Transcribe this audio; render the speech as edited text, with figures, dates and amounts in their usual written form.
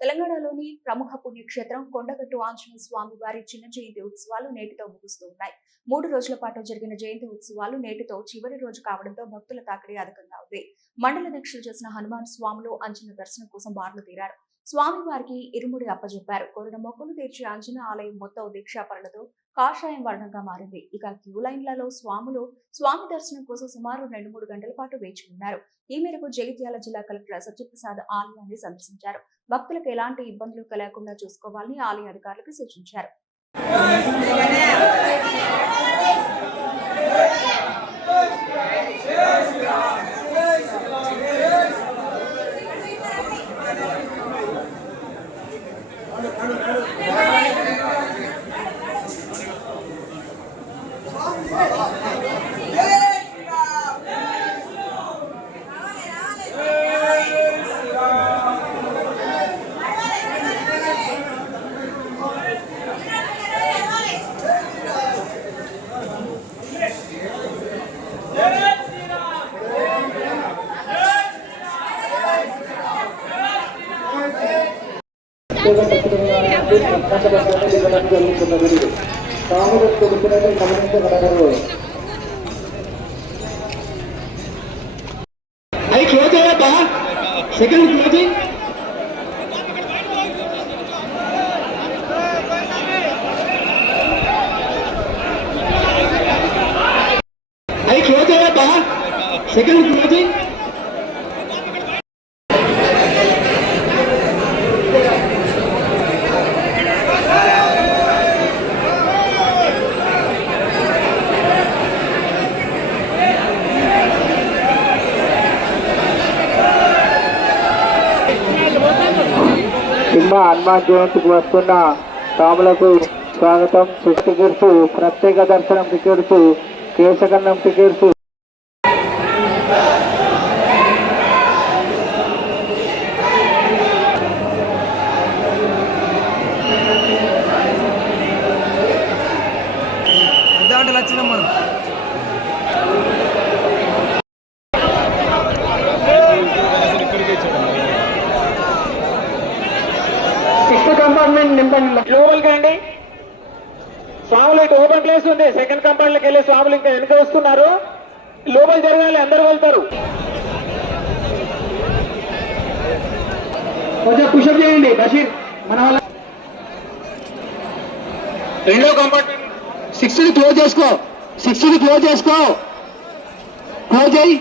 తెలంగాణలోని ప్రముఖ పుణ్యక్షేత్రం కొండగట్టు ఆంజనేయ స్వామి వారి చిన్న జయంతి ఉత్సవాలు నేటితో ముగుస్తూ ఉన్నాయి. 3 రోజుల పాటు జరిగిన జయంతి ఉత్సవాలు నేటితో చివరి రోజు కావడంతో భక్తుల తాకిడి అధికంగా ఉంది. మండల దీక్షలు చేసిన హనుమాన్ స్వాములు అంజన దర్శనం కోసం బారులు తీరారు. స్వామి వారికి ఇరుముడి అప్పజెప్పారు. కోరిన మొక్కులు తీర్చి అంజన ఆలయం మొత్తం దీక్షాపరులతో కాషాయం వర్ణంగా మారింది. ఇక క్యూ లైన్లలో స్వాములు స్వామి దర్శనం కోసం సుమారు 2-3 గంటల పాటు వేచి ఉన్నారు. ఈ మేరకు జగిత్యాల జిల్లా కలెక్టర్ సత్యప్రసాద్ ఆలయాన్ని సందర్శించారు. భక్తులకు ఎలాంటి ఇబ్బందులు కలగకుండా చూసుకోవాలని ఆలయ అధికారులకు సూచించారు. అవి క్లోజ్ అయ్యాక సెకండ్ క్లోజింగ్ అవి క్లోజ్ అయ్యాక సెకండ్ క్లోజింగ్ హనుమాన్ జయంతికి వస్తున్న స్వాములకు స్వాగతం. టికెట్స్ ప్రత్యేక దర్శనం టికెట్స్ కేశకన్నం టికెట్స్ కంపార్ట్మెంట్ నింపండి. లోపలికి రండి స్వాములు. ఇటు ఓపెన్ ప్లేస్ ఉంది. సెకండ్ కంపార్ట్మెంట్కి వెళ్ళే స్వాములు ఇంకా వెనుక వస్తున్నారు. లోపల జరగాలి, అందరూ వెళ్తారు. కొంచెం పుషప్ చేయండి బషీర్ మన వాళ్ళ. రెండో కంపార్ట్మెంట్ 6th క్లోజ్ చేసుకో. క్లోజ్ చేయి.